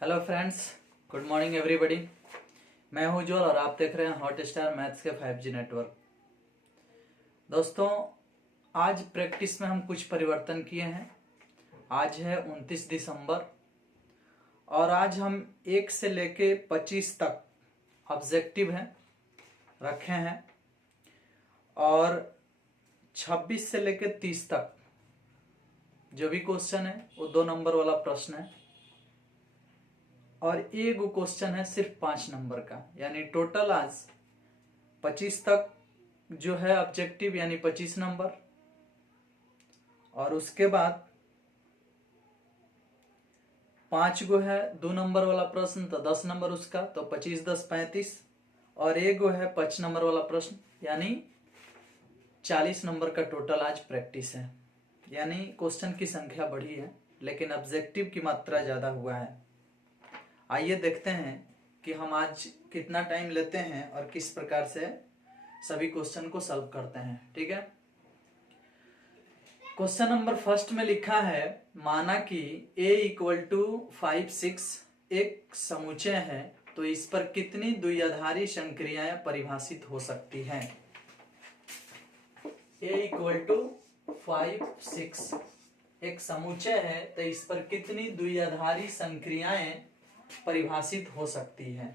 Hello friends, good morning everybody. मैं हूं जोल और आप देख रहे हैं हॉट स्टार मैथ्स के 5G नेटवर्क। दोस्तों, आज प्रैक्टिस में हम कुछ परिवर्तन किए हैं। आज है 29 दिसंबर और आज हम 1 से लेके 25 तक ऑब्जेक्टिव हैं रखे हैं और 26 से लेके 30 तक जो भी क्वेश्चन है वो 2 नंबर वाला प्रश्न है और एक क्वेश्चन है सिर्फ 5 नंबर का। यानी टोटल आज 25 तक जो है ऑब्जेक्टिव यानी 25 नंबर और उसके बाद 5 गो है 2 नंबर वाला प्रश्न तो 10 नंबर उसका, तो 25 10 35 और एक गो है 5 नंबर वाला प्रश्न यानी 40 नंबर का टोटल आज प्रैक्टिस है। यानी क्वेश्चन की संख्या बढ़ी है लेकिन ऑब्जेक्टिव की मात्रा ज्यादा हुआ है। आइए देखते हैं कि हम आज कितना टाइम लेते हैं और किस प्रकार से सभी क्वेश्चन को सॉल्व करते हैं। ठीक है, क्वेश्चन नंबर फर्स्ट में लिखा है, माना कि a इक्वल टू 5 6 एक समुच्चय है तो इस पर कितनी द्विआधारी संक्रियाएं परिभाषित हो सकती हैं। a इक्वल टू 5 6 एक समुच्चय है तो इस पर कितनी द्विआधारी संक्रियाएं परिभाषित हो सकती है।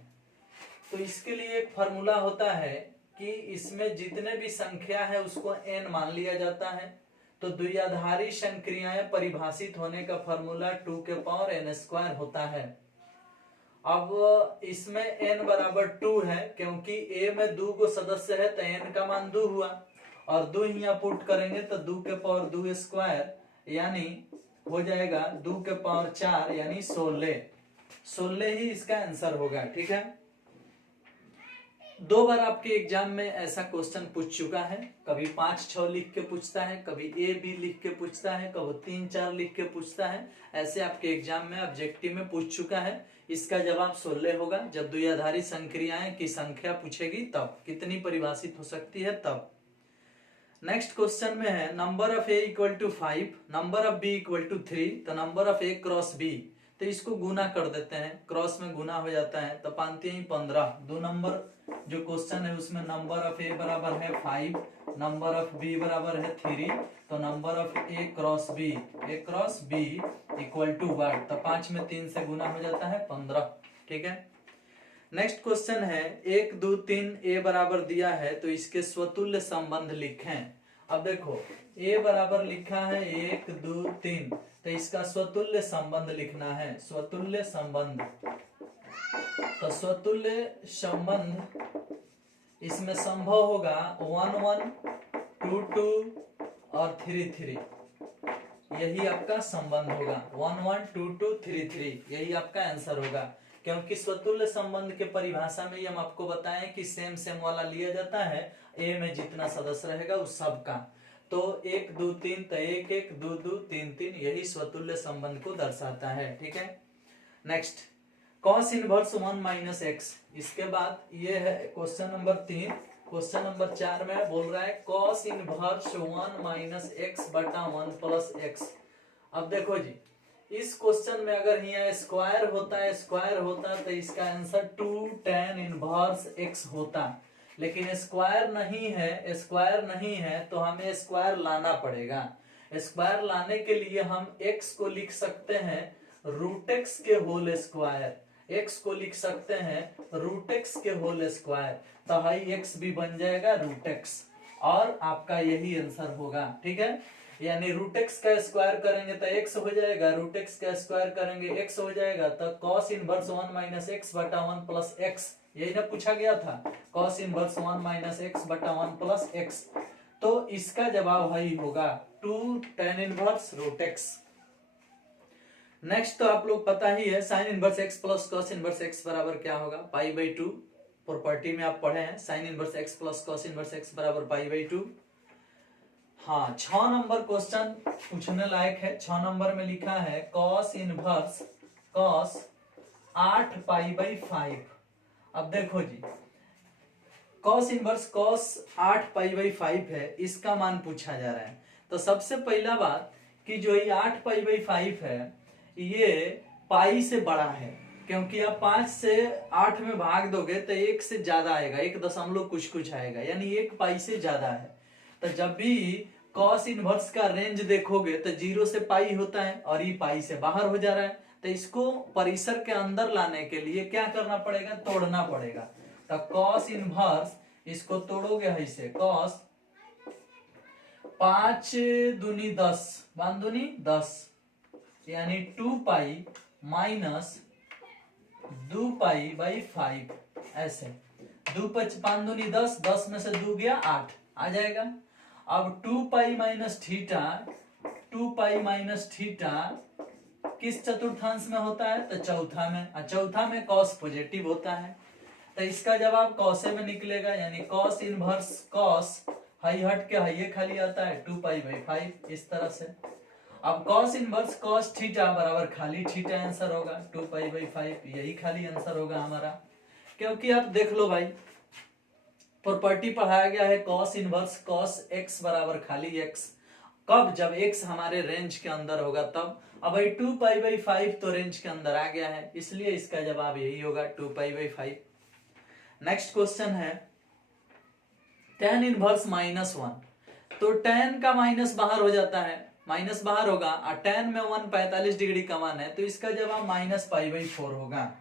तो इसके लिए एक फॉर्मूला होता है कि इसमें जितने भी संख्या है उसको n मान लिया जाता है। तो द्विआधारी संक्रियाएं परिभाषित होने का फॉर्मूला 2 के पावर n स्क्वायर होता है। अब इसमें n बराबर 2 है क्योंकि a में 2 गो सदस्य है तो n का मान 2 हुआ और 2 यहाँ पुट करेंगे तो 2 के पावर 2 स्क्वायर यानी हो जाएगा 2 के पावर 4 यानी 16 ही इसका आंसर होगा। ठीक है, 2 बार आपके एग्जाम में ऐसा क्वेश्चन पूछ चुका है। कभी 5 6 लिख के पूछता है, कभी ए बी लिख के पूछता है, कभी 3 4 लिख के पूछता है। ऐसे आपके एग्जाम में ऑब्जेक्टिव में पूछ चुका है। इसका जवाब 16 होगा। जब द्विआधारी संक्रियाएं की संख्या पूछेगी तब कितनी परिभाषित हो सकती है तब। नेक्स्ट क्वेश्चन में है, number of A equal to 5, number of B equal to 3, तो number of A cross B, तो इसको गुना कर देते हैं, क्रॉस में गुना हो जाता है तो पानते हैं 15। 2 नंबर जो क्वेश्चन है उसमें नंबर ऑफ ए बराबर है 5, नंबर ऑफ बी बराबर है 3, तो number of A cross B equal to 1, तो 5 में 3 से गुना हो जाता है 15। ठीक है, नेक्स्ट क्वेश्चन है, 1 2 3 ए बराबर दिया है तो इसके स्वतुल्य संबंध लिखें। अब देखो ए बराबर लिखा है 1 2 3, तो इसका स्वतुल्य संबंध लिखना है। स्वतुल्य संबंध, तो स्वतुल्य संबंध इसमें संभव होगा 1 1 2 2 और 3 3। यही आपका संबंध होगा 1 1 2 2 3 3, यही आपका आंसर होगा। क्योंकि स्वतुल्य संबंध के परिभाषा में हम आपको बताएं कि सेम वाला लिया जाता है, ए में जितना सदस्य रहेगा उस सब का। तो 1 2 3 तो 1 1 2 2 3 3, यही स्वतुल्य संबंध को दर्शाता है। ठीक है, next cos inverse 1 minus x. इसके बाद ये है क्वेश्चन नंबर 3। क्वेश्चन नंबर 4 में बोल रहा है कॉस इनवर्स 1 माइनस एक्स बटा 1 प्लस एक्स। अब देखो जी, इस क्वेश्चन में अगर यहाँ स्क्वायर होता तो इसका आंसर 2 tan इनवर्स x होता, लेकिन स्क्वायर नहीं है तो हमें स्क्वायर लाना पड़ेगा। स्क्वायर लाने के लिए हम x को लिख सकते हैं रूट एक्स के होल स्क्वायर, x को लिख सकते हैं रूट एक्स के होल स्क्वायर, तो हाई x भी बन जाएगा रूट एक्स और आपका यही आंसर होगा। ठीक है, यानी रूट एक्स का स्क्वायर करेंगे तो x हो जाएगा, रूट एक्स का स्क्वायर करेंगे x हो जाएगा, तो cos इनवर्स 1 माइनस एक्स बटा 1 प्लस एक्स, यही ना पूछा गया था, cos इनवर्स 1 माइनस एक्स बटा 1 प्लस एक्स। तो इसका जवाब वही होगा 2 tan inverse root x. Next तो आप लोग पता ही है, sine inverse x plus cos inverse x बराबर क्या होगा, पाई बाई 2। प्रॉपर्टी में आप पढ़े हैं sign inverse x plus cos inverse x बराबर पाई बाई 2। हाँ, 6 नंबर क्वेश्चन पूछने लायक है। 6 नंबर में लिखा है cos inverse cos 8 pi by 5। अब देखो जी, cos inverse cos 8 pi by 5 है, इसका मान पूछा जा रहा है। तो सबसे पहला बात कि जो ये 8 पाई बाई 5 है ये पाई से बड़ा है, क्योंकि आप 5 से 8 में भाग दोगे तो 1 से ज्यादा आएगा, 1 दशमलव कुछ कुछ आएगा, यानी 1 पाई से ज्यादा है। तो जब भी कॉस इनवर्स का रेंज देखोगे तो 0 से पाई होता है और ये पाई से बाहर हो जा रहा है। तो इसको परिसर के अंदर लाने के लिए क्या करना पड़ेगा, तोड़ना पड़ेगा। तो कॉस इनवर्स इसको तोड़ोगे ऐसे, कॉस 5 दूनी 10, 5 दूनी 10, यानी 2 पाई माइनस 2 पाई बाई 5, ऐसे 2 5 दूनी 10, 10 में से 2 गया 8 आ जाएगा। अब 2 pi minus theta, 2 pi minus theta किस चतुर्थांश में होता है, तो चौथा में, और चौथा में कॉस पॉजिटिव होता है। तो इसका जवाब कॉसे में निकलेगा, यानी कॉस इनवर्स कॉस हाई हट के हाई खाली आता है 2 पाई बाई 5, इस तरह से। अब कॉस इनवर्स कॉस थीटा बराबर खाली थीटा आंसर होगा, 2 पाई बाई 5, यही खाली आंसर होगा हमारा। क्योंकि आप देख लो भाई, प्रॉपर्टी पढ़ाया गया है कॉस इनवर्स कॉस एक्स बराबर खाली एक्स, कब, जब एक्स हमारे रेंज के अंदर होगा तब। अब भाई 2 पाई बाई 5 तो रेंज के अंदर आ गया है, इसलिए इसका जवाब यही होगा 2 पाई बाई 5। नेक्स्ट क्वेश्चन है tan इनवर्स -1। तो tan का माइनस बाहर हो जाता है, माइनस बाहर होगा, और tan में 1 45 डिग्री का मान है, तो इसका जवाब -पाई/4 होगा।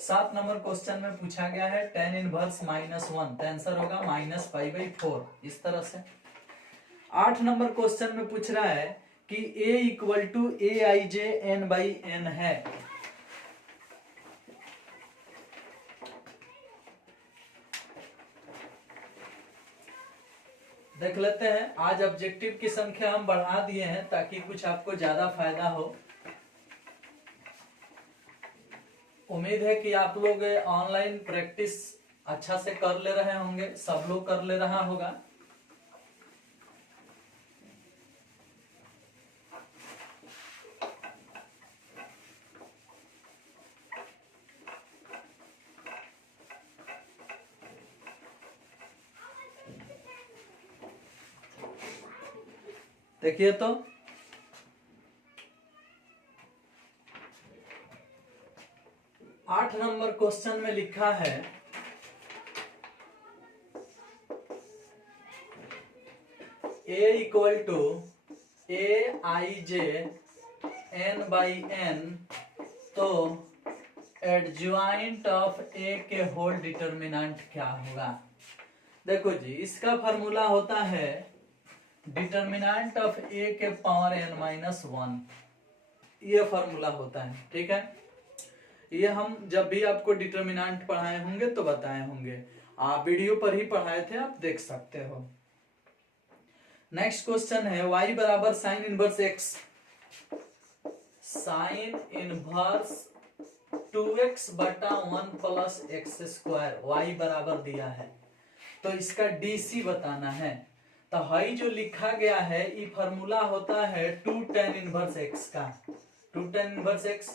7 नंबर क्वेश्चन में पूछा गया है tan इनवर्स -1, तो आंसर होगा -पाई/4, इस तरह से। 8 नंबर क्वेश्चन में पूछ रहा है कि a equal to aij n/n है। देख लेते हैं, आज ऑब्जेक्टिव की संख्या हम बढ़ा दिए हैं ताकि कुछ आपको ज्यादा फायदा हो। उम्मीद है कि आप लोग ऑनलाइन प्रैक्टिस अच्छा से कर ले रहे होंगे, सब लोग कर ले रहा होगा। देखिए तो 8 नंबर क्वेश्चन में लिखा है a equal to aij n/n, तो एडज्वाइंट ऑफ a के होल डिटर्मिनेंट क्या होगा। देखो जी, इसका फॉर्मूला होता है डिटर्मिनेंट ऑफ a के पावर n-1, ये फॉर्मूला होता है, ठीक है। ये हम जब भी आपको डिटर्मिनेंट पढ़ाए होंगे तो बताए होंगे, आप वीडियो पर ही पढ़ाए थे, आप देख सकते हो। नेक्स्ट क्वेश्चन है y बराबर sine inverse x, sine inverse 2x बटा 1 प्लस एक्स स्क्वायर, y बराबर दिया है, तो इसका डीसी बताना है। तो हाई जो लिखा गया है ये फॉर्मूला होता है 2 tan इनवर्स x का, 2 tan इनवर्स x।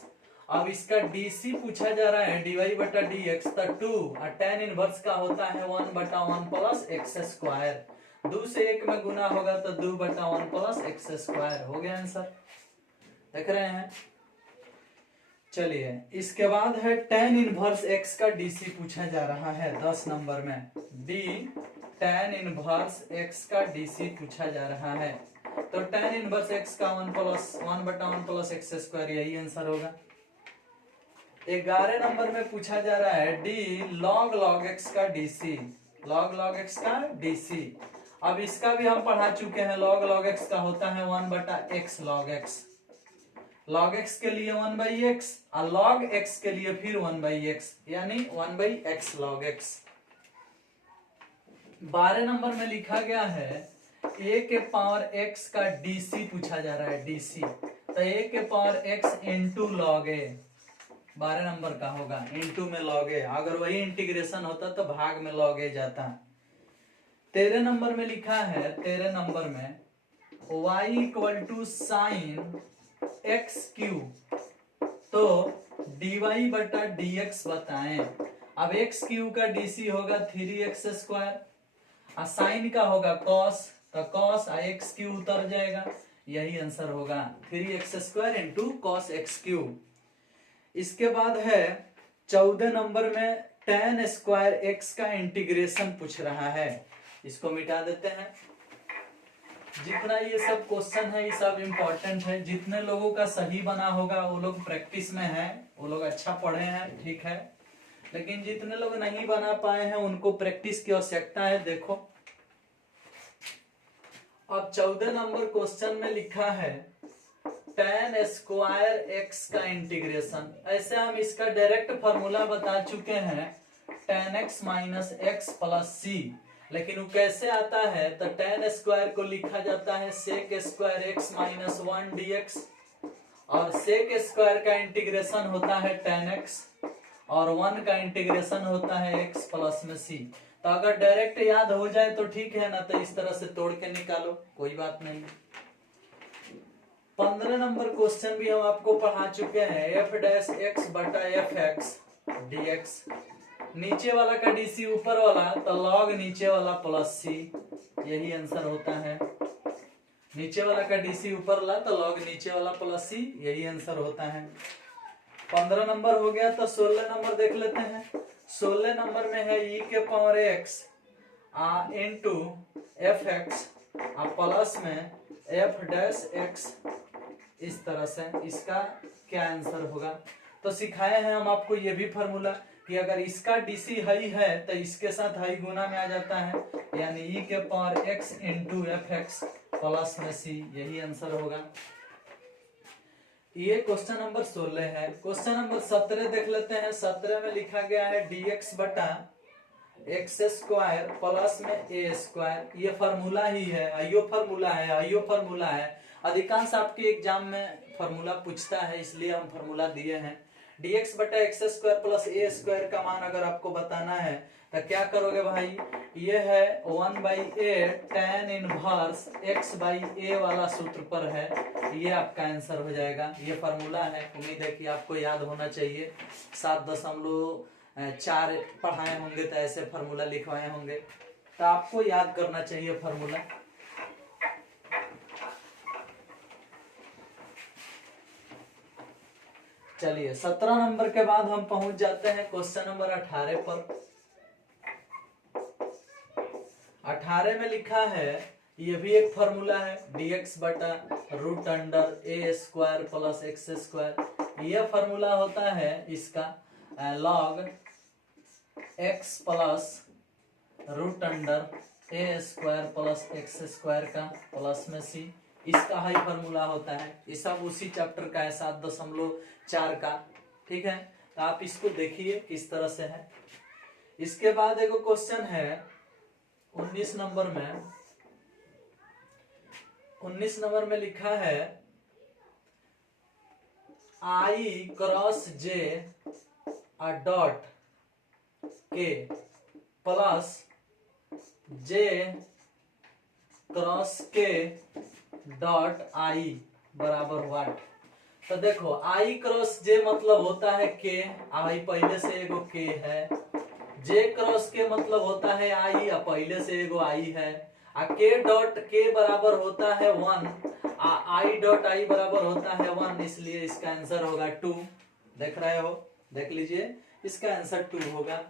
अब इसका डीसी पूछा जा रहा है dy बटा dx, तो 2 और tan इनवर्स का होता है 1 बटा 1 प्लस एक्स स्क्वायर, 2 से 1 में गुना होगा तो 2 बटा 1 प्लस एक्स स्क्वायर, हो गया आंसर। देख रहे हैं, चलिए इसके बाद है tan इनवर्स x का डीसी पूछा जा रहा है 10 नंबर में, d tan इनवर्स x का डीसी पूछा जा रहा है, तो tan इनवर्स x का 1 बटा 1 प्लस एक्स स्क्वायर, यही आंसर होगा। 11 नंबर में पूछा जा रहा है d log x का डीसी, log x का डीसी। अब इसका भी हम पढ़ा चुके हैं, log x का होता है 1 बटा x log x, log x के लिए 1/x और log x के लिए फिर 1/x, यानी 1/x log x। 12 नंबर में लिखा गया है a के पावर x का डीसी पूछा जा रहा है, डीसी, तो a के power x into log a 12 number का होगा, इंटू में लॉग a, अगर वही इंटीग्रेशन होता तो भाग में लॉग a जाता। 13 नंबर में लिखा है, 13 नंबर में y equal to sine x q, तो dy बटा dx बताएं। अब एक्स क्यू का डीसी होगा 3x स्क्वायर, और साइन का होगा कॉस, तो कॉस एक्स क्यू उतर जाएगा, यही आंसर होगा 3x square into cos x Q. इसके बाद है 14 नंबर में tan स्क्वायर x का इंटीग्रेशन पूछ रहा है। इसको मिटा देते हैं। जितना ये सब क्वेश्चन है ये सब इम्पोर्टेंट है। जितने लोगों का सही बना होगा वो लोग प्रैक्टिस में हैं, वो लोग अच्छा पढ़े हैं, ठीक है। लेकिन जितने लोग नहीं बना पाए हैं उनको प्रैक्टिस की आवश्यकता है। देखो अब 14 नंबर क्वेश्चन में लिखा है tan स्क्वायर x का इंटीग्रेशन। ऐसे हम इसका डायरेक्ट फॉर्मूला बता चुके हैं, tan x minus x plus c. लेकिन वो कैसे आता है, तो tan स्क्वायर को लिखा जाता है sec square x minus 1 dx, और sec स्क्वायर का इंटीग्रेशन होता है tan x, और 1 का इंटीग्रेशन होता है x प्लस में c। तो अगर डायरेक्ट याद हो जाए तो ठीक है, ना तो इस तरह से तोड़ के निकालो, कोई बात नहीं। 15 नंबर क्वेश्चन भी हम आपको पढ़ा चुके हैं, एफ डैश एक्स बटा एफ एक्स डी एक्स। नीचे वाला का डीसी ऊपर वाला, तो लॉग नीचे वाला प्लस सी, यही आंसर होता है। नीचे वाला का डीसी ऊपर वाला, तो लॉग नीचे वाला प्लस सी, यही आंसर होता है। 15 नंबर हो गया। तो 16 नंबर देख लेते हैं। 16 नंबर में है ई के power x into F x plus में एफ डैश एक्स, इस तरह से इसका क्या आंसर होगा। तो सिखाए हैं हम आपको ये भी फॉर्मूला कि अगर इसका डीसी हाई है तो इसके साथ हाई गुना में आ जाता है, यानी ई के power x into F x plus में सी, यही आंसर होगा। ये क्वेश्चन नंबर 16 है। क्वेश्चन नंबर 17 देख लेते हैं। 17 में लिखा गया है dx बटा एक्स स्क्वायर प्लस में ए स्क्वायर। ये फॉर्मूला ही है, आईओ फॉर्मूला है। अधिकांश आपके एग्जाम में फॉर्मूला पूछता है, इसलिए हम फॉर्मूला दिए हैं। dx बटा एक्स स्क्वायर प्लस ए स्क्वायर का मान अगर आपको बताना है तो क्या करोगे भाई, ये है 1/a tan inverse x by a वाला सूत्र पर है, ये आपका आंसर हो जाएगा। ये फॉर्मूला है, उम्मीद है कि आपको याद होना चाहिए। 7.4 पढ़ाए होंगे तो ऐसे फॉर्मूला लिखवाए होंगे, तो आपको याद करना चाहिए फॉर्मूला। चलिए 17 नंबर के बाद हम पहुंच जाते हैं क्वेश्चन नंबर 18 पर। 18 में लिखा है, ये भी एक फॉर्मूला है, dx बटा root under a square plus x square. यह फॉर्मूला होता है इसका log x plus root under a square plus x square का प्लस में सी, इसका हाई फॉर्मूला होता है। ये सब उसी चैप्टर का है, 7.4 का, ठीक है। तो आप इसको देखिए किस तरह से है। इसके बाद एक क्वेश्चन है 19 नंबर में। 19 नंबर में लिखा है आई क्रॉस जे डॉट के प्लस जे क्रॉस के डॉट आई बराबर व्हाट। तो देखो आई क्रॉस जे मतलब होता है के, आई पहले से एगो के है। जे क्रॉस के मतलब होता है आई, पहले से एगो आई है। के डॉट के बराबर होता है 1, आई डॉट आई बराबर होता है 1, इसलिए इसका आंसर होगा 2। देख रहे हो, देख लीजिए, इसका आंसर 2 होगा।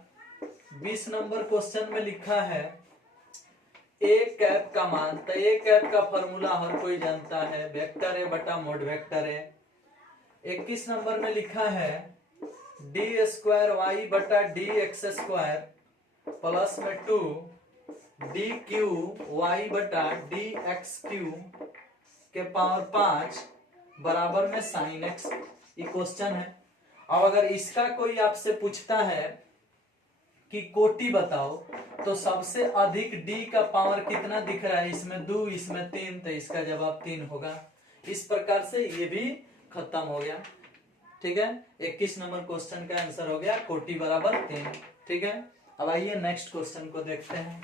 20 नंबर क्वेश्चन में लिखा है ए कैप का मान। तो ए कैप का फॉर्मूला हर कोई जानता है, वेक्टर ए बटा मोड वेक्टर ए। 21 नंबर में लिखा है डी स्क्वायर वाई बटा डी एक्स स्क्वायर प्लस में 2 डी क्यू वाई बटा डी एक्स क्यू के पावर 5 बराबर में साइन एक्स। ये क्वेश्चन है। अब अगर इसका कोई आपसे पूछता है कि कोटि बताओ, तो सबसे अधिक d का पावर कितना दिख रहा है, इसमें 2, इसमें 3, तो इसका जवाब 3 होगा। इस प्रकार से ये भी खत्म हो गया, ठीक है। 21 नंबर क्वेश्चन का आंसर हो गया कोटि बराबर 3, ठीक है। अब आइए नेक्स्ट क्वेश्चन को देखते हैं।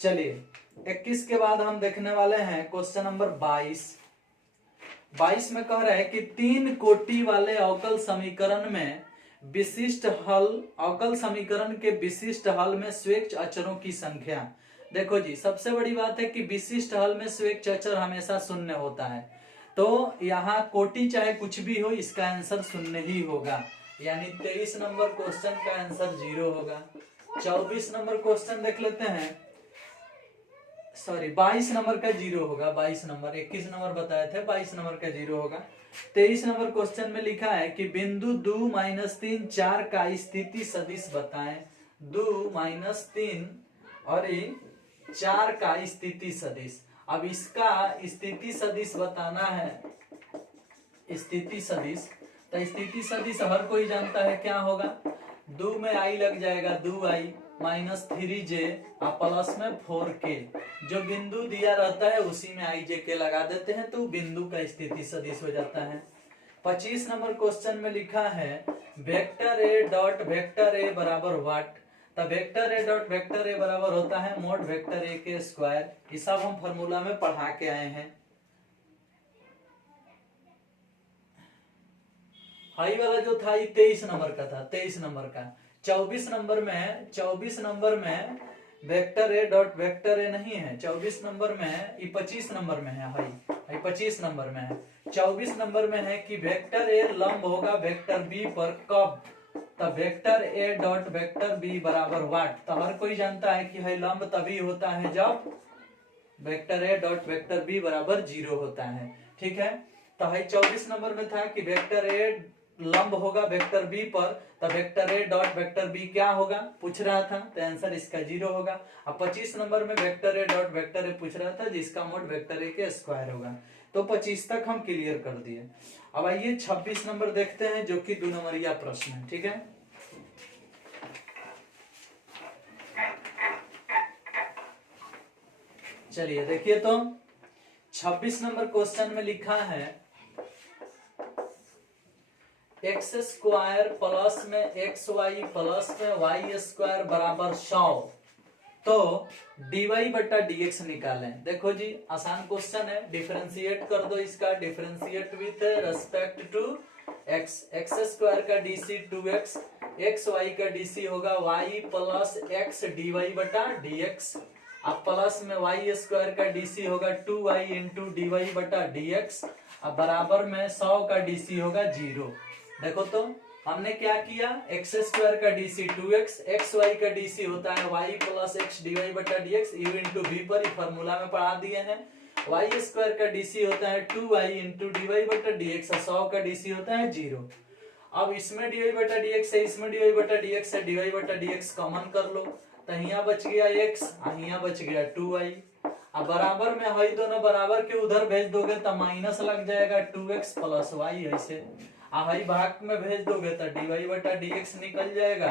चलिए 21 के बाद हम देखने वाले हैं क्वेश्चन नंबर 22। 22 में कह रहा है कि 3 कोटि वाले अवकल समीकरण में विशिष्ट हल, अवकल समीकरण के विशिष्ट हल में स्वेच्छ अचरों की संख्या। देखो जी, सबसे बड़ी बात है कि विशिष्ट हल में स्वेच्छ अचर हमेशा शून्य होता है। तो यहाँ कोटि चाहे कुछ भी हो, इसका आंसर शून्य ही होगा, यानी 23 नंबर क्वेश्चन का आंसर 0 होगा। 24 नंबर क्वेश्चन देख लेते हैं, सॉरी 22 नंबर का 0 होगा, 22 नंबर, 21 नंबर बताए थे, 22 नंबर का 0 होगा। 23 नंबर क्वेश्चन में लिखा है कि बिंदु 2-3 4 का स्थिति सदिश बताएं। 2-3 और 4 का स्थिति सदिश। अब इसका स्थिति सदिश बताना है, स्थिति सदिश। तो स्थिति सदिश हर कोई जानता है क्या होगा, 2 में आई लग जाएगा 2i -3j और प्लस में 4k। जो बिंदु दिया रहता है उसी में i j k लगा देते हैं तो बिंदु का स्थिति सदिश हो जाता है। 25 नंबर क्वेश्चन में लिखा है vector a dot vector a बराबर व्हाट। तो vector a dot vector a बराबर होता है मोड वेक्टर a के स्क्वायर। ये सब हम फॉर्मूला में पढ़ा के आए हैं। हाई वाला जो था ये 23 नंबर का था, 23 नंबर का। 24 नंबर में vector A dot vector A नहीं है, 24 नंबर में ये 25 नंबर में है, हाई 25 नंबर में है। 24 नंबर में है कि वेक्टर ए लंब होगा वेक्टर बी पर कब। तो वेक्टर ए डॉट वेक्टर बी बराबर व्हाट। तो हर कोई जानता है कि है लंब तभी होता है जब वेक्टर ए डॉट वेक्टर बी बराबर 0 होता है। ठीक है, तो है 24 नंबर में था कि वेक्टर ए लंब होगा वेक्टर बी पर, तो वेक्टर ए डॉट वेक्टर बी क्या होगा पूछ रहा था, तो आंसर इसका 0 होगा। अब 25 नंबर में vector A dot vector A पूछ रहा था जिसका मोड वेक्टर ए के स्क्वायर होगा। तो 25 तक हम क्लियर कर दिए। अब आइए 26 नंबर देखते हैं जो कि 2 नंबरिया प्रश्न है। ठीक है, चलिए देखिए, तो 26 नंबर क्वेश्चन में लिखा है एक्स स्क्वायर प्लस में एक्स वाई प्लस में वाई स्क्वायर बराबर 100। तो dy बटा dx निकालें। देखो जी आसान क्वेश्चन है, डिफरेंशिएट कर दो इसका, differentiate with respect to x। X square का dc 2x, एक्स वाई का dc होगा y प्लस x dy बटा dx। अब प्लस में वाई स्क्वायर का dc होगा 2y इंटू dy बटा dx। अब बराबर में 100 का dc होगा 0। देखो तो हमने क्या किया, एक्स स्क्वायर का डीसी 2x, एक्स वाई का डीसी होता है y plus x d y बटा d x, u into v पर फॉर्मूला में पढ़ा दिए हैं। वाई स्क्वायर का डीसी होता है 2y इंटू डी वाई बटा डी एक्स, 100 का डीसी होता है 0। अब इसमें डी वाई बटा डी एक्स है, इसमें डी वाई बटा डी एक्स है, डी वाई बटा डी एक्स कॉमन कर लो तो यहाँ बच गया x, यहाँ बच गया 2y। अब बराबर में है दोनों बराबर के उधर भेज दोगे तो माइनस लग जाएगा 2x प्लस वाई। ऐसे आई भाग में भेज दोगे तो dy बटा dx निकल जाएगा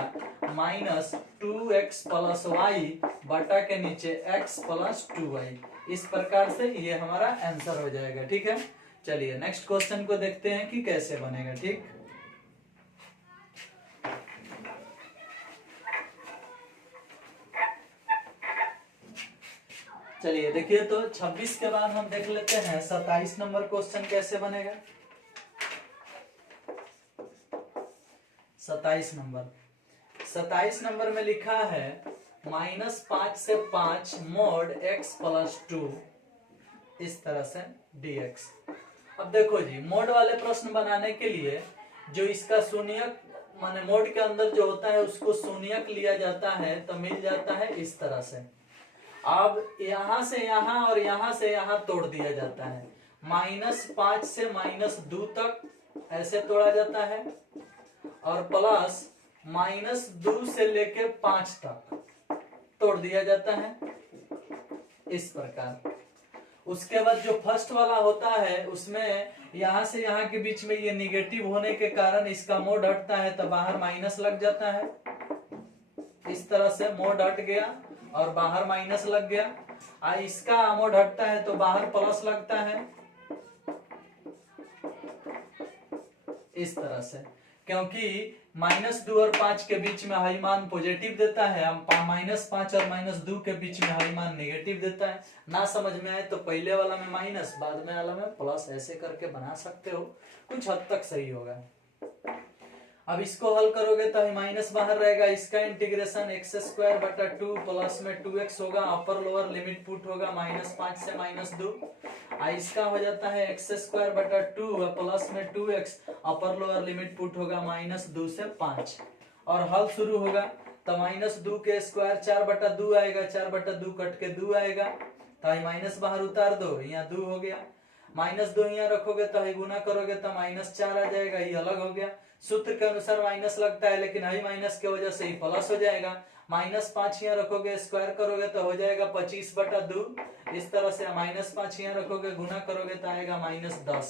माइनस 2x प्लस वाई बटा के नीचे x प्लस 2y। इस प्रकार से ये हमारा आंसर हो जाएगा। ठीक है, चलिए नेक्स्ट क्वेश्चन को देखते हैं कि कैसे बनेगा। ठीक, चलिए देखिए, तो 26 के बाद हम देख लेते हैं 27 नंबर क्वेश्चन कैसे बनेगा। 27 नंबर में लिखा है -5 से 5 मोड x प्लस 2 इस तरह से dx। अब देखो जी मोड वाले प्रश्न बनाने के लिए जो इसका शून्यक माने मोड के अंदर जो होता है उसको शून्यक लिया जाता है तो मिल जाता है इस तरह से। अब यहां से यहां और यहां से यहां तोड़ दिया जाता है, -5 से -2 तक ऐसे तोड़ा जाता है और प्लस -2 से लेके 5 तक तोड़ दिया जाता है इस प्रकार। उसके बाद जो फर्स्ट वाला होता है उसमें यहां से यहां के बीच में ये निगेटिव होने के कारण इसका मोड हटता है तो बाहर माइनस लग जाता है। इस तरह से मोड हट गया और बाहर माइनस लग गया। इसका मोड हटता है तो बाहर प्लस लगता है इस तरह से, क्योंकि -2 और 5 के बीच में हाई मान पॉजिटिव देता है, हम -5 और -2 के बीच में हाई मान नेगेटिव देता है। ना समझ में आए तो पहले वाला में माइनस बाद में वाला में प्लस ऐसे करके बना सकते हो, कुछ हद तक सही होगा। अब इसको हल करोगे तो माइनस बाहर रहेगा, इसका इंटीग्रेशन x² बटा 2 प्लस में 2x होगा, अपर लोअर लिमिट पुट होगा -5 से -2 इसका हो जाता है एक्स स्क्वायर बटा 2 प्लस में 2x, upper lower limit put होगा -2 से 5 और हल शुरू होगा तो -2 के स्क्वायर 4/2 आएगा, 4/2 कट के 2 आएगा तो ये माइनस बाहर उतार दो, यहाँ 2 हो गया। -2 यहाँ रखोगे तो ये गुना करोगे तो -4 आ जाएगा, ये अलग हो गया। सूत्र के अनुसार माइनस लगता है लेकिन यही माइनस की वजह से ही प्लस हो जाएगा। -5 यहाँ रखोगे स्क्वायर करोगे तो हो जाएगा 25/2, इस तरह से -5 यहाँ रखोगे गुना करोगे तो आएगा -10,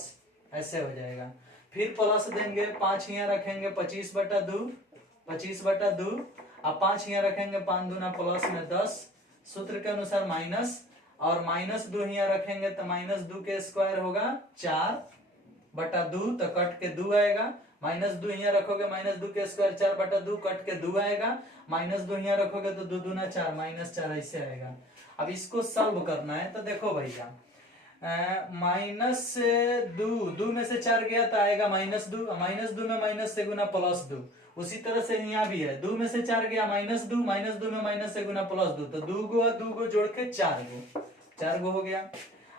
ऐसे हो जाएगा। फिर प्लस देंगे, 5 यहाँ रखेंगे 25/2, 25/2 अब 5 यहाँ रखेंगे 5 दूना प्लस में 10, सूत्र के अनुसार माइनस और -2 यहाँ रखेंगे तो -2 के स्क्वायर होगा 4/2 तो कट के 2 आएगा। -2 यहाँ रखोगे -2 के स्क्वायर 4/2 कट के 2 आएगा। -2 यहाँ रखोगे तो 2 दूना 4 -4 ऐसे आएगा। अब इसको सॉल्व करना है तो देखो भैया -2 में से 4 गया तो आएगा -2, -2 में माइनस से गुना +2, उसी तरह से यहाँ भी है 2 में से 4 गया -2, -2 में माइनस से गुना +2 तो 2 गो जोड़ के 4 गो हो गया।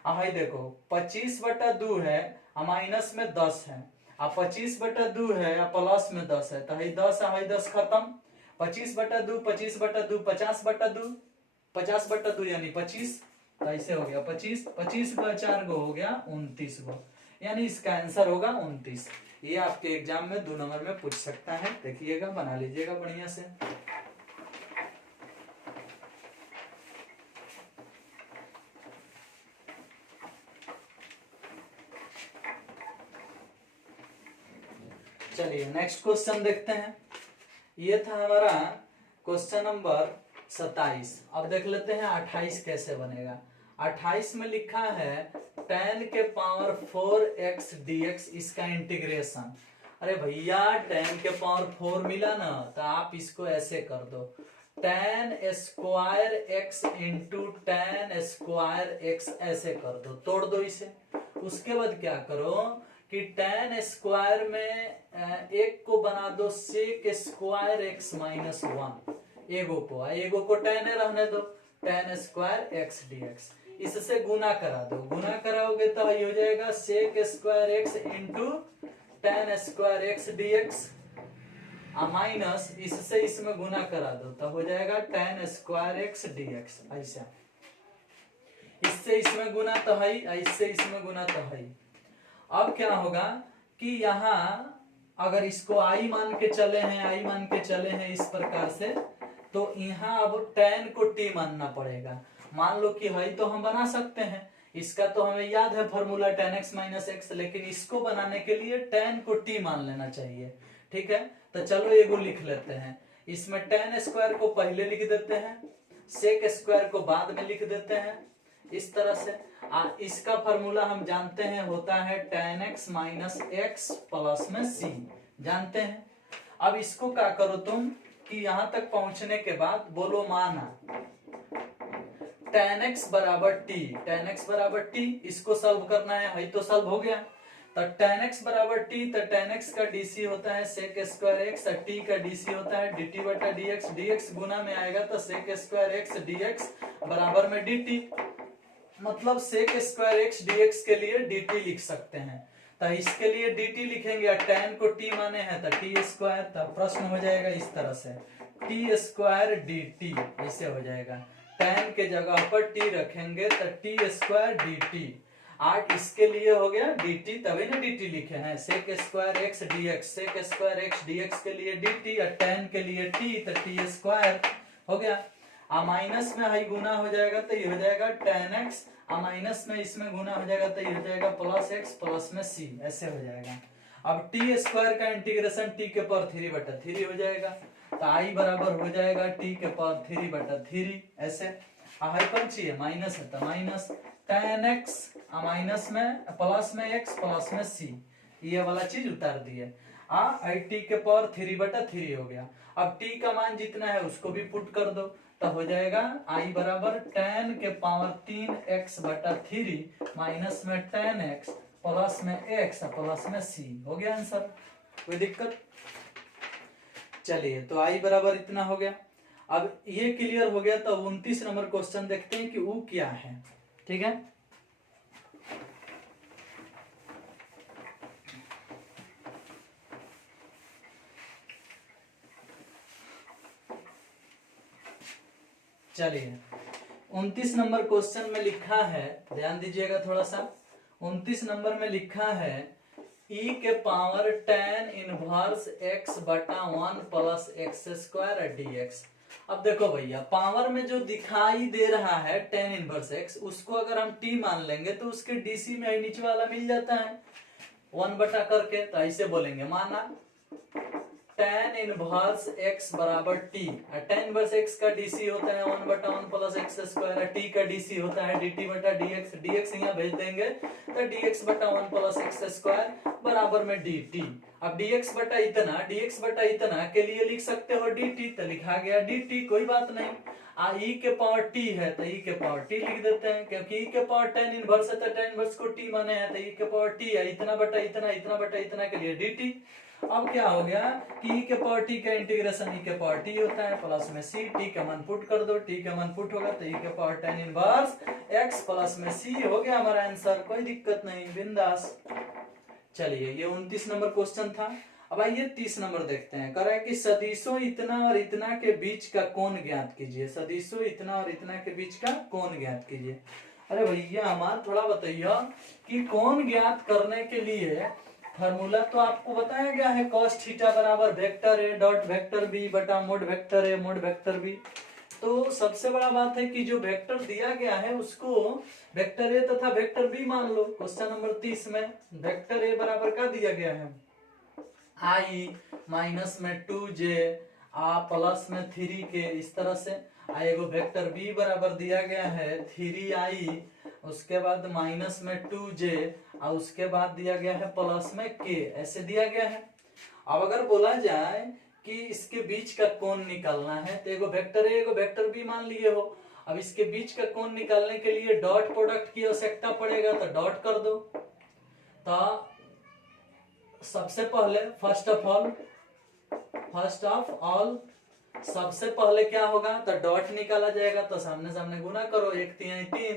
अब देखो 25/2 है माइनस में 10 है, अब 25/2 है प्लस में 10 है तो 10 खत्म। 25/2 25/2 50/2 50/2 यानी 25 तो ऐसे हो गया 25 का 4 गो हो गया 29 गो, यानी इसका आंसर होगा 29। ये आपके एग्जाम में 2 नंबर में पूछ सकता है, देखिएगा बना लीजिएगा बढ़िया से। चलिए नेक्स्ट क्वेश्चन देखते हैं। ये था हमारा क्वेश्चन नंबर 27। अब देख लेते हैं 28 कैसे बनेगा। 28 में लिखा है tan के पावर 4x dx, इसका इंटीग्रेशन। अरे भैया tan के पावर 4 मिला ना तो आप इसको ऐसे कर दो, tan square x into tan square x ऐसे कर दो, तोड़ दो इसे। उसके बाद क्या करो कि tan स्क्वायर में एक को बना दो sec स्क्वायर x -1, एगो को tan रहने दो, tan स्क्वायर x dx। इससे गुना करा दो, गुना कराओगे तो ये हो जाएगा sec square x into tan square x dx minus इससे इसमें गुना करा दो तो हो जाएगा tan स्क्वायर x dx। ऐसा इससे इसमें गुना तो है, इससे इसमें गुना तो है। अब क्या होगा कि यहाँ अगर इसको आई मान के चले हैं इस प्रकार से, तो यहाँ अब tan को t मानना पड़ेगा। मान लो कि है तो हम बना सकते हैं, इसका तो हमें याद है फॉर्मूला tan x - x, लेकिन इसको बनाने के लिए tan को t मान लेना चाहिए। ठीक है, तो चलो एगो लिख लेते हैं। इसमें tan स्क्वायर को पहले लिख देते हैं, sec स्क्वायर को बाद में लिख देते हैं, इस तरह से। इसका फॉर्मूला हम जानते हैं होता है tan x - x प्लस में c, जानते हैं। अब इसको क्या करो तुम कि यहां तक पहुंचने के बाद बोलो माना tan x बराबर t, इसको सॉल्व करना है तो सॉल्व हो गया। तो tan x बराबर t, तो tan x का dc होता है sec स्क्वायर x, t का dc होता है dt बटा dx, dx गुना में आएगा तो sec स्क्वायर x dx बराबर में dt, मतलब sec स्क्वायर x dx के लिए dt लिख सकते हैं। तो इसके लिए dt लिखेंगे, tan को t माने हैं तो t स्क्वायर, तो प्रश्न हो जाएगा इस तरह से t स्क्वायर dt, ऐसे हो जाएगा। tan के जगह पर t रखेंगे तो t स्क्वायर dt, आठ इसके लिए हो गया dt, तभी ना dt लिखे हैं। sec square x dx, sec square x dx के लिए dt और tan के लिए t, तो t स्क्वायर हो गया। माइनस में है गुना हो जाएगा तो ये हो जाएगा tan x, माइनस में इसमें गुना हो जाएगा तो ये हो जाएगा प्लस x प्लस में c, ऐसे हो जाएगा। अब t स्क्वायर का इंटीग्रेशन t के पावर 3/3 हो जाएगा, तो i बराबर हो जाएगा t के पावर 3/3, ऐसे। कौन सी है माइनस है तो माइनस tan x माइनस में प्लस में x प्लस में c, ये वाला चीज उतार दिए। t के पावर 3/3 हो गया। अब t का मान जितना है उसको भी पुट कर दो तो हो जाएगा i बराबर tan के पावर 3x/3 माइनस में tan x प्लस में x प्लस में c, हो गया आंसर। कोई दिक्कत? चलिए तो i बराबर इतना हो गया। अब ये क्लियर हो गया तो 29 नंबर क्वेश्चन देखते हैं कि वो क्या है। ठीक है, चलिए 29 नंबर क्वेश्चन में लिखा है, ध्यान दीजिएगा थोड़ा सा। 29 नंबर में लिखा है e के पावर tan इनवर्स x बटा 1 प्लस एक्स स्क्वायर dx। अब देखो भैया, पावर में जो दिखाई दे रहा है tan इनवर्स x, उसको अगर हम t मान लेंगे तो उसके डीसी में नीचे वाला मिल जाता है 1 बटा करके। तो ऐसे बोलेंगे, माना tan इनवर्स x बराबर t। tan इनवर्स x का डीसी होता है 1 बटा 1 प्लस एक्स स्क्वायर, t का डीसी होता है dt बटा dx। dx यहाँ भेज देंगे तो dx बटा 1 प्लस एक्स स्क्वायर बराबर में dt। अब dx बटा इतना के लिए लिख सकते हो dt, तो लिखा गया dt, कोई बात नहीं। e के पावर t है तो e के पावर t लिख देते हैं, क्योंकि e के पावर tan इनवर्स है तो tan इनवर्स को t माने हैं, तो e के पावर t है, इतना बटा इतना के लिए dt। अब क्या हो गया कि e के पावर t का इंटीग्रेशन e के पावर t होता है प्लस में c, t का मान पुट कर दो, t का मान पुट होगा तो e के power tan inverse x plus में c हो गया हमारा आंसर, कोई दिक्कत नहीं, बिंदास। चलिए ये 29 नंबर क्वेश्चन था। अब आइए 30 नंबर देखते हैं। कह रहा है कि सदिशों इतना और इतना के बीच का कोण ज्ञात कीजिए। सदिशों इतना और इतना के बीच का कोण ज्ञात कीजिए। अरे भैया हमारा थोड़ा बताइए कि कोण ज्ञात करने के लिए फार्मूला तो आपको बताया गया है, cos थीटा बराबर वेक्टर ए डॉट वेक्टर बी बटा mod vector A mod vector B. तो सबसे बड़ा बात है कि जो वेक्टर दिया गया है उसको वेक्टर ए तथा वेक्टर बी मान लो। क्वेश्चन नंबर 30 में वेक्टर ए बराबर का दिया गया है आई माइनस में 2j आ प्लस में 3k, इस तरह से। एगो वेक्टर बी बराबर दिया गया है 3i, उसके बाद माइनस में 2j और उसके बाद दिया गया है प्लस में k, ऐसे दिया गया है। अब अगर बोला जाए कि इसके बीच का कोण निकालना है तो एगो वेक्टर ए एगो वेक्टर बी मान लिए हो। अब इसके बीच का कोण निकालने के लिए डॉट प्रोडक्ट की आवश्यकता पड़ेगा, तो डॉट कर दो। तो सबसे पहले फर्स्ट ऑफ ऑल सबसे पहले क्या होगा, तो डॉट निकाला जाएगा, तो सामने सामने गुना करो, 1 3 3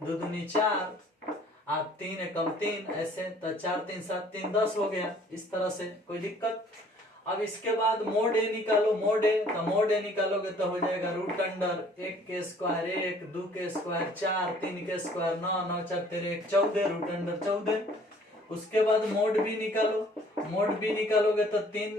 2 दूनी 4 आप 3 एकम 3, ऐसे तो 4 3 7 3 10 हो गया, इस तरह से, कोई दिक्कत। अब इसके बाद मोड ए निकालो, मोड ए, तो मोड ए निकालोगे तो हो जाएगा रूट अंडर 1 के स्क्वायर 1 2 के स्क्वायर 4 3 के स्क्वायर 9 9 4 13 1 14 रूट अंडर 14। उसके बाद मोड बी निकालो, मोड बी निकालोगे तो 3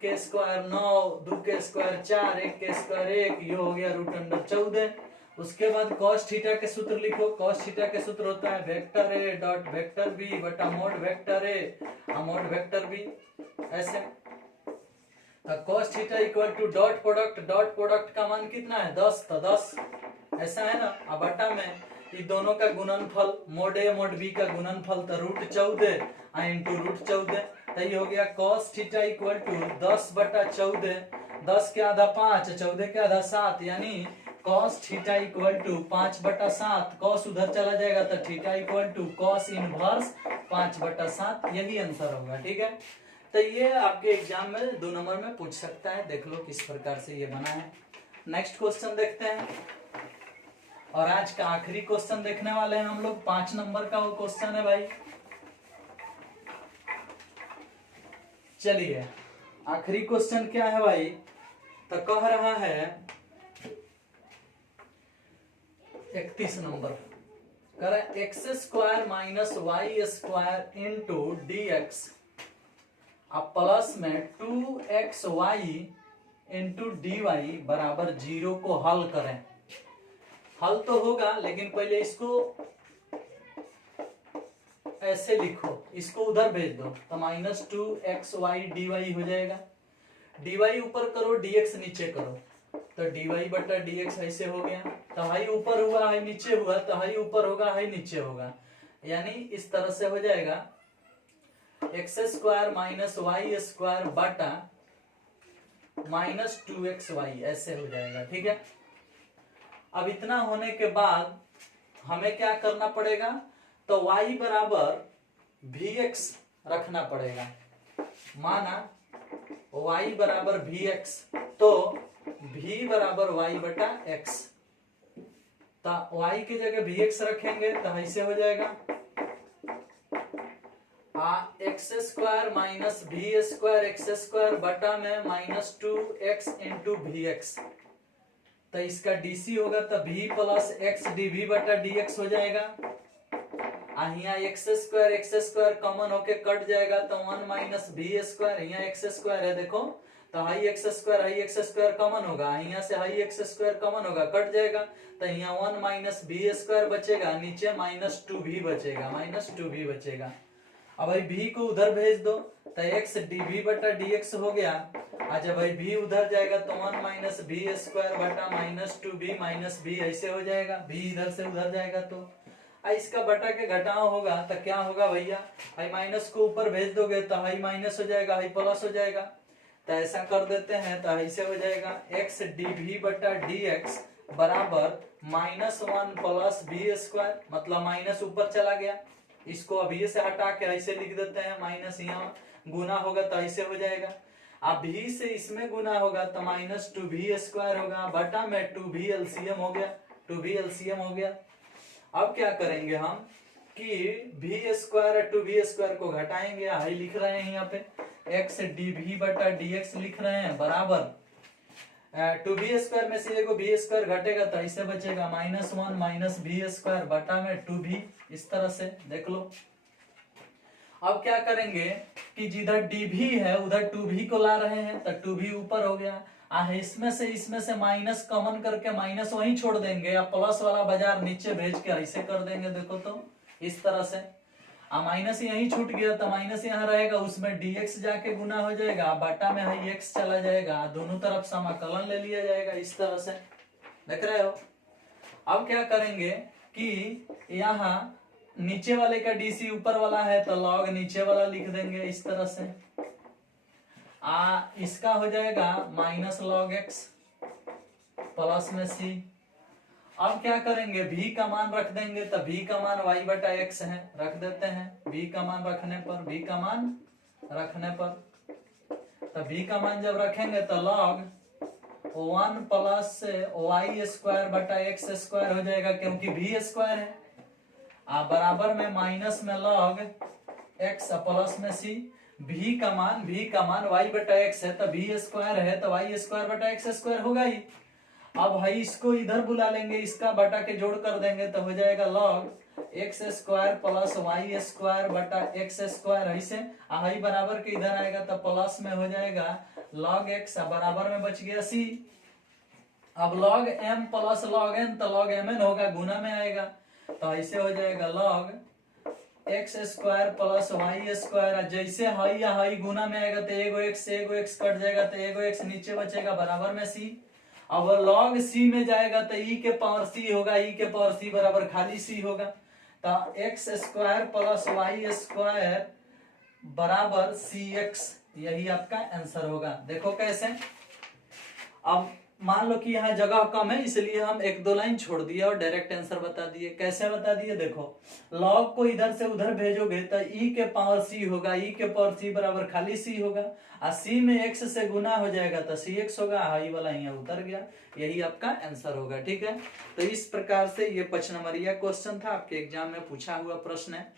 के स्क्वायर 9 2 के स्क्वायर 4 1 के स्क्वायर 1, ये हो गया रूट अंडर 14। उसके बाद cos थीटा के सूत्र लिखो। cos थीटा के सूत्र होता है वेक्टर ए डॉट वेक्टर बी बटा mod vector A mod vector B, ऐसे। cos theta equal to dot product का मान कितना है 10, तो 10 ऐसा है ना। अब बटा में ये दोनों का गुणनफल, मोड ए मोड बी का गुणनफल, तो रूट 14 इंटू रूट 14, तो ये हो गया cos थीटा इक्वल टू 10 बटा 14, 10 के आधा 5 14 के आधा 7, यानी cos थीटा इक्वल टू 5 बटा 7, cos उधर चला जाएगा तो theta equal to cos inverse 5 बटा 7, यही आंसर होगा, ठीक है। तो ये आपके एग्जाम में 2 नंबर में पूछ सकता है, देख लो किस प्रकार से ये बना है। नेक्स्ट क्वेश्चन देखते हैं, और आज का आखिरी क्वेश्चन देखने वाले हैं हम लोग, 5 नंबर का वो क्वेश्चन है भाई। चलिए आखिरी क्वेश्चन क्या है भाई, तो कह रहा है 31 नंबर, कह रहा है x square minus y square into d x अब प्लस में 2xy इंटू डी वाई बराबर 0 को हल करें। हल तो होगा लेकिन पहले इसको ऐसे लिखो, इसको उधर भेज दो, तो माइनस 2xy dy हो जाएगा। dy ऊपर करो dx नीचे करो, तो dy बटा dx ऐसे हो गया। तो हाई ऊपर हुआ हाई नीचे हुआ, तो हाई ऊपर होगा हाई नीचे होगा, यानी इस तरह से हो जाएगा x square minus y square बटा माइनस 2xy, ऐसे हो जाएगा, ठीक है। अब इतना होने के बाद हमें क्या करना पड़ेगा, तो y बराबर vx रखना पड़ेगा। माना y बराबर vx, तो v बराबर y बटा x, तो y की जगह vx रखेंगे तो ऐसे हो जाएगा x square minus v square x square बटा में minus 2x into we x, तो इसका डीसी होगा तो v प्लस एक्स डीवी बटा डीएक्स हो जाएगा। यहाँ एक्स स्क्वायर कॉमन होके कट जाएगा तो 1 माइनस वी स्क्वायर, यहाँ एक्स स्क्वायर है देखो, तो हाई एक्स स्क्वायर कॉमन होगा, यहाँ से हाई एक्स स्क्वायर कॉमन होगा, कट जाएगा तो यहाँ 1 माइनस वी स्क्वायर बचेगा, नीचे माइनस 2v बचेगा। अब भाई v को उधर भेज दो तो x dv बटा dx हो गया। अच्छा भाई v उधर जाएगा तो 1 माइनस वी स्क्वायर बटा माइनस 2v माइनस v ऐसे हो जाएगा, v इधर से उधर जाएगा तो इसका बटा के घटाव होगा तो क्या होगा भैया, हाई माइनस को ऊपर भेज दोगे तो हाई माइनस हो जाएगा, हाई प्लस हो जाएगा। तो ऐसा कर देते हैं तो ऐसे हो जाएगा x dv बटा dx बराबर माइनस 1 प्लस वी स्क्वायर, मतलब माइनस ऊपर चला गया, इसको अभी से हटा के ऐसे लिख देते हैं, माइनस यहाँ गुना होगा तो ऐसे हो जाएगा। अब भी से इसमें गुना होगा तो माइनस 2v स्क्वायर होगा, बटा में 2v एलसीएम हो गया। अब क्या करेंगे हम कि v स्क्वायर 2v स्क्वायर को घटाएंगे, हाई लिख रहे हैं यहाँ पे x dv बटा dx लिख रहे हैं बराबर 2v स्क्वायर में से एगो v स्क्वायर घटेगा तो ऐसे बचेगा माइनस 1 माइनस v स्क्वायर बटा में 2v, इस तरह से देख लो। अब क्या करेंगे कि जिधर dv है उधर 2v को ला रहे हैं तो 2v ऊपर हो गया, इसमें से माइनस कॉमन करके माइनस वहीं छोड़ देंगे, या प्लस वाला बाजार नीचे भेज के ऐसे कर देंगे, देखो तो इस तरह से। माइनस यहीं छूट गया तो माइनस यहाँ रहेगा, उसमें dx जाके गुना हो जाएगा, बटा में हाई x चला जाएगा, दोनों तरफ समाकलन ले लिया जाएगा, इस तरह से देख रहे हो। अब क्या करेंगे कि यहाँ नीचे वाले का डीसी ऊपर वाला है तो लॉग नीचे वाला लिख देंगे, इस तरह से इसका हो जाएगा माइनस लॉग एक्स प्लस में सी। अब क्या करेंगे v का मान रख देंगे तो v का मान y बटा x है, रख देते हैं, v का मान रखने पर तो v का मान जब रखेंगे तो log 1 प्लस y स्क्वायर बटा x स्क्वायर हो जाएगा, क्योंकि v स्क्वायर है, बराबर में माइनस में log x प्लस में c। v का मान y बटा x है तो v स्क्वायर है तो y स्क्वायर बटा x स्क्वायर होगा ही। अब भाई इसको इधर बुला लेंगे, इसका बटा के जोड़ कर देंगे तो हो जाएगा log x square plus y square बटा x स्क्वायर, ऐसे हाई बराबर के इधर आएगा तो प्लस में हो जाएगा log x, बराबर में बच गया c। अब log m plus log n तो log mn होगा, गुना में आएगा तो ऐसे हो जाएगा log x square plus y square, जैसे हाई या हाई गुना में आएगा तो एगो x कट जाएगा तो एगो x नीचे बचेगा, बराबर में c। अब log c में जाएगा तो e के पावर c होगा, e के पावर c बराबर खाली c होगा, तो x square plus y square बराबर cx, यही आपका आंसर होगा। देखो कैसे, अब मान लो कि यहाँ जगह कम है इसलिए हम 1-2 लाइन छोड़ दिए और डायरेक्ट आंसर बता दिए। कैसे बता दिए, देखो log को इधर से उधर भेजोगे तो e के पावर c होगा, e के पावर c बराबर खाली c होगा, और c में x से गुना हो जाएगा तो cx होगा, हाई वाला यहाँ उतर गया, यही आपका आंसर होगा। ठीक है, तो इस प्रकार से ये 5 नंबरिया क्वेश्चन था, आपके एग्जाम में पूछा हुआ प्रश्न है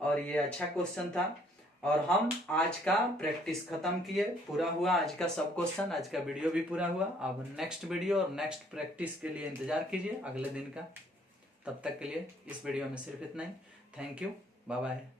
और ये अच्छा क्वेश्चन था। और हम आज का प्रैक्टिस खत्म किए, पूरा हुआ आज का सब क्वेश्चन, आज का वीडियो भी पूरा हुआ। अब नेक्स्ट वीडियो और नेक्स्ट प्रैक्टिस के लिए इंतजार कीजिए अगले दिन का। तब तक के लिए इस वीडियो में सिर्फ इतना ही। Thank you, bye bye.